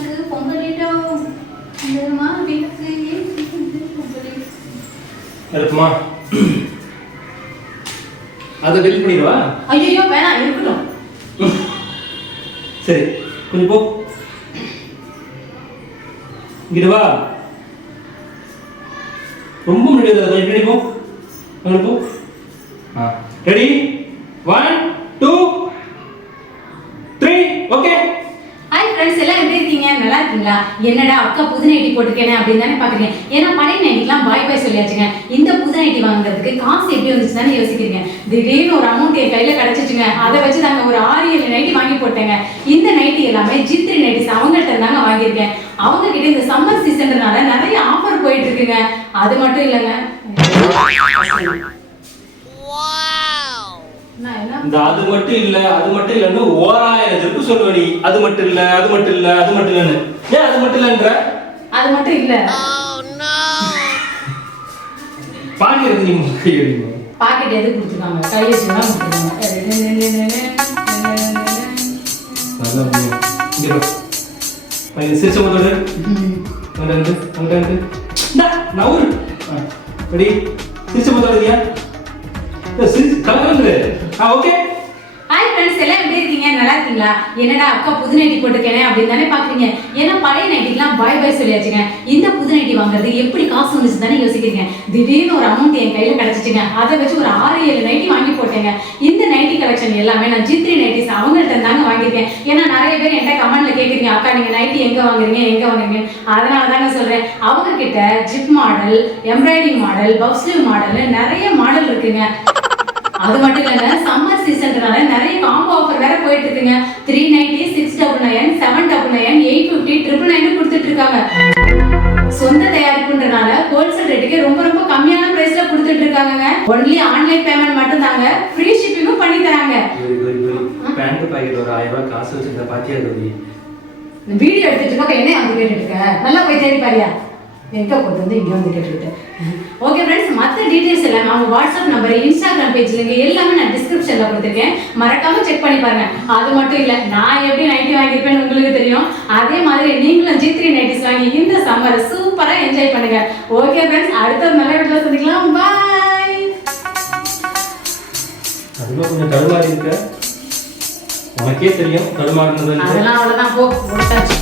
எனக்கு பொங்கலிட்டோ இந்த வீட்டுக்கு பொங்கலிட்டோ இருக்குமா அதை டெலிட் பண்ணிடுவா? ஐயோ வேணாம் இருக்கட்டும். சரி கொஞ்சம் போ. இங்கிட்டு வா. ரொம்ப முடியாது கொஞ்சம் பின்னாடி போ. அங்கே போ. ரெடி ஒன் இருக்கீங்களா? என்னடா அக்கா புது நைட்டி போட்டுக்கேனே அப்படின்னு தானே பாக்குறீங்க ஏன்னா பழைய நைட்டிலாம் பாய் பாய் சொல்லியாச்சுங்க. இந்த புது நைட்டி வாங்குறதுக்கு காசு எப்படி வந்துச்சு தானே யோசிக்கிறீங்க. திடீர்னு ஒரு அமௌண்ட் என் கையில கிடைச்சிச்சுங்க. அதை வச்சு நாங்க ஒரு ஆறு ஏழு நைட்டி வாங்கி போட்டேங்க. இந்த நைட்டி எல்லாமே ஜித்ரி நைட்டிஸ் அவங்கள்ட்ட தாங்க வாங்கியிருக்கேன். அவங்க கிட்ட இந்த சம்மர் சீசன்றனால நிறைய ஆஃபர் போயிட்டு இருக்குங்க. அது மட்டும் இல்லைங்க. இந்த அது மட்டும் இல்ல அது மட்டும் இல்லன்னு ஓராயிரம் திருப்பு சொல்லுவ நீ. அது மட்டும் இல்ல அது மட்டும் இல்ல அது மட்டும் இல்லன்னு. ஏன் அது மட்டும் இல்லன்ற? அது மட்டும் இல்ல. பாடி இருக்கு நீ கை பாக்கெட் எது கொடுத்துருக்காங்க? கை வச்சு தான் கொடுத்துருக்காங்க சிரிச்ச நவுரு ரெடி. சிரிச்ச கலந்து ஆ ஓகே ஹாய் ஃப்ரெண்ட்ஸ் எல்லாம் எப்படி இருக்கீங்க? நல்லா இருக்கீங்களா? என்னடா அக்கா புது நைட்டி போட்டுக்கேனே அப்படின்னு தானே பாக்குறீங்க ஏன்னா பழைய நைட்டிலாம் பாய் பாய் சொல்லியாச்சுங்க. இந்த புது நைட்டி வாங்குறது எப்படி காசு வந்துச்சு தானே யோசிக்கிறீங்க. திடீர்னு ஒரு அமௌண்ட் என் கையில கிடைச்சிச்சுங்க. அதை வச்சு ஒரு ஆறு ஏழு நைட்டி வாங்கி போட்டேங்க. இந்த நைட்டி கலெக்ஷன் எல்லாமே நான் ஜித்ரி நைட்டிஸ் அவங்கள்ட்ட தாங்க வாங்கியிருக்கேன். ஏன்னா நிறைய பேர் என்கிட்ட கமெண்ட்ல கேட்குறீங்க அக்கா நீங்க நைட்டி எங்க வாங்குறீங்க? எங்க வாங்குறீங்க அதனால தாங்க சொல்றேன் அவங்க கிட்ட zip model embroidering model puff model நிறைய மாடல் இருக்குங்க. அது மட்டும் இல்லைங்க சம்மர் சீசன்றனால நிறைய காம்போ ஆஃபர் வேற போயிட்டு இருக்குங்க three ninety six double nine seven double nine eight fifty triple nine கொடுத்துட்டு இருக்காங்க சொந்த தயாரிப்புன்றனால ஹோல்சேல் ரேட்டுக்கு ரொம்ப ரொம்ப கம்மியான பிரைஸ்ல கொடுத்துட்டு இருக்காங்க ஒன்லி ஆன்லைன் பேமெண்ட் மட்டும் தாங்க ஃப்ரீ ஷிப்பிங்கும் பண்ணி தராங்க. பேண்ட் பாக்கெட் ஒரு ஆயிரம் ரூபாய் காசு வச்சிருந்த பாத்தியா வீடியோ எடுத்துட்டு இருக்க என்ன வந்து கேட்டுட்டு இருக்க? நல்லா போய் தேடி பாரியா? எங்க கொண்டு வந்து இங்க வந்து கேட்டுக்கிட்டு ஓகே ஃப்ரெண்ட்ஸ் மற்ற டீடைல்ஸ் எல்லாம் அவங்க WhatsApp number Instagram page link எல்லாமே நான் டிஸ்கிரிப்ஷன்ல கொடுத்துருக்கேன். மறக்காம செக் பண்ணி பாருங்க. அது மட்டும் இல்ல நான் எப்படி நைட்டி வாங்கியிருப்பேன்னு உங்களுக்கு தெரியும். அதே மாதிரி நீங்களும் ஜி த்ரீ நைட்டிஸ் வாங்கி இந்த சம்மரை சூப்பரா என்ஜாய் பண்ணுங்க. ஓகே ஃப்ரெண்ட்ஸ் அடுத்த ஒரு நல்ல வீட்டில் சந்திக்கலாம். பாய் கொஞ்சம் தடுமாறி இருக்க. உனக்கே தெரியும் தடுமாறுனது அதெல்லாம் அவ்வளவுதான் போ முடிச்சாச்சு.